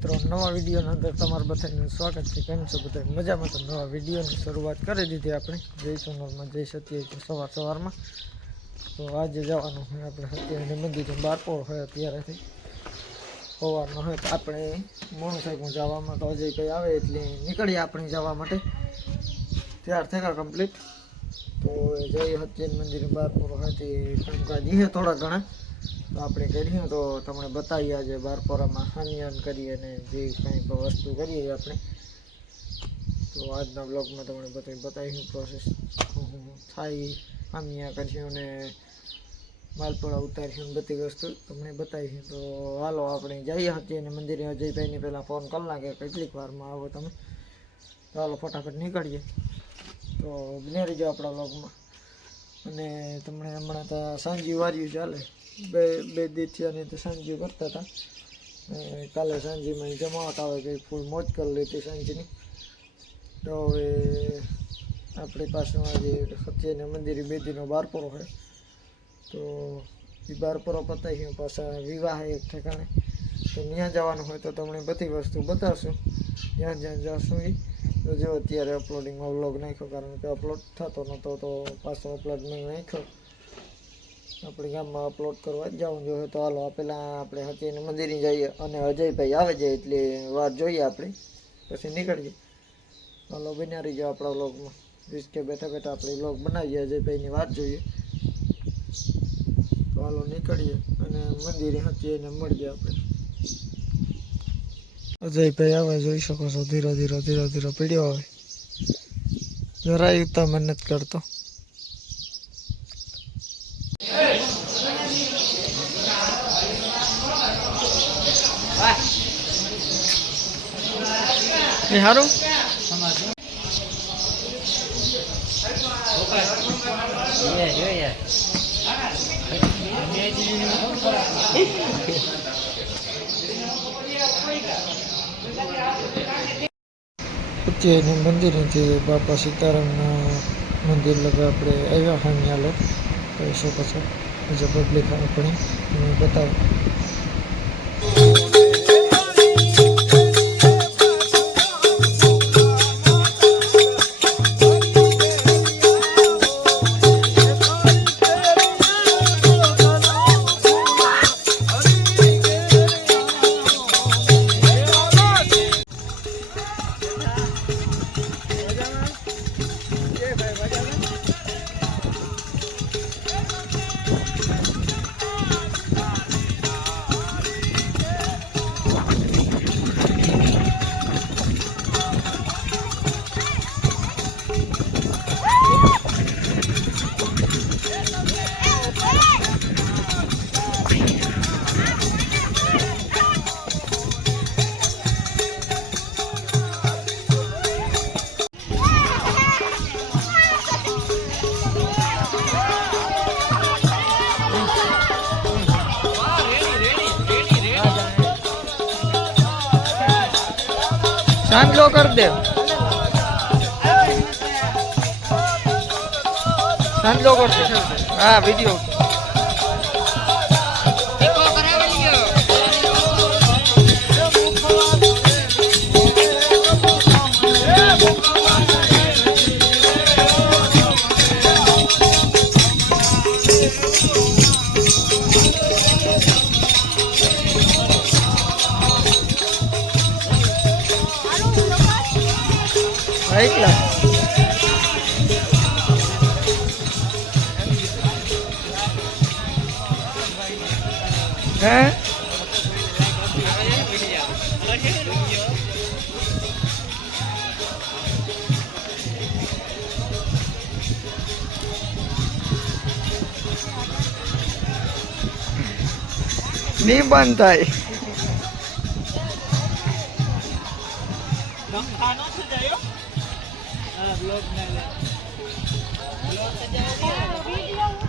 મિત્રો નવા વિડીયોની અંદર તમારું બધાનું સ્વાગત છે। કેમ છો બધા મજામાં? તો નવા વિડીયોની શરૂઆત કરી દીધી આપણે જય સોનલમાં જય સત્ય સવારમાં। તો આજે જવાનું હોય આપણે સત્યનારાયણ મંદિરે બારપોર હોય અત્યારેથી સવારનો હોય તો આપણે મોણસાઈમાં જવામાં તો અજયભાઈ આવે એટલે નીકળીએ આપણે જવા માટે તૈયાર થયા કમ્પ્લીટ। તો જય સત્યનારાયણ મંદિરે બારપોર હોય તે કામકાજ છે થોડા ઘણા तो આપણે કરીએ તો તમને બતાવીએ આજે બારપોરામાં હાનિયાન કરીએ અને જે કંઈ વસ્તુ કરીએ આપણે તો આજના બ્લોગમાં તમને બતાવીશું પ્રોસેસ થાય હાનિયા કરીશું અને માલપોળા ઉતારીશું બધી વસ્તુ તમને બતાવીશું। તો હાલો આપણે જઈએ સત્યનારાયણ મંદિરે। અજયભાઈને પહેલાં ફોન કરી નાખે કેટલીક વારમાં આવો તમે, તો હાલો ફટાફટ નીકળીએ। તો બને રહીજો આપણા બ્લોગમાં। અને તમને હમણાં તો સાંજી વાર્યું ચાલે બે દીથી અને તો સાંજી કરતા હતા। કાલે સાંજીમાં જમાવટ આવે કે ફૂલ મોજ કરી લીધી સાંજીની। તો હવે આપણી પાસે આજે સત્યનારાયણ મંદિરે બે દીનો બારપોરો હોય તો એ બારપોરો પતાવી પાછા વિવાહ એક ઠેકાણે તો ત્યાં જવાનું હોય તો તમને બધી વસ્તુ બતાવશું જ્યાં જ્યાં જશું એ। તો જો અત્યારે અપલોડિંગમાં વ્લોગ નાખ્યો કારણ કે અપલોડ થતો નહોતો તો પાછો અપલોડ નહીં નાખ્યો। આપણે ગામમાં અપલોડ કરવા જ જવું જોઈએ। તો હાલો પહેલાં આપણે સત્યનારાયણ મંદિરે જઈએ અને અજયભાઈ આવે જાય એટલે વાત જોઈએ આપણે પછી નીકળીએ। હાલો બન્યા રહી જાઓ આપણા વ્લોગમાં। કે બેઠા બેઠા આપણે વ્લોગ બનાવીએ અજયભાઈની વાત જોઈએ। તો હાલો નીકળીએ અને મંદિરે સત્યનારાયણ મળીએ આપણે। અજયભાઈ આવે જોઈ શકો છો, ધીરે ધીરે પીડ્યો આવે, જરાય ઉતાવળ નથી કરતો। એ હારું સત્યનારાયણ મંદિરેથી બાપા સીતારામના મંદિર લગા આપણે આવ્યા હાનિયાલો કહી શકો છો। જે પબ્લિક આપણે બતાવો। सांजलो कर दे, सांजलो कर दे। हाँ video baiklah। Ni bantai. Vlog na lang. Vlog ka dyan. Video.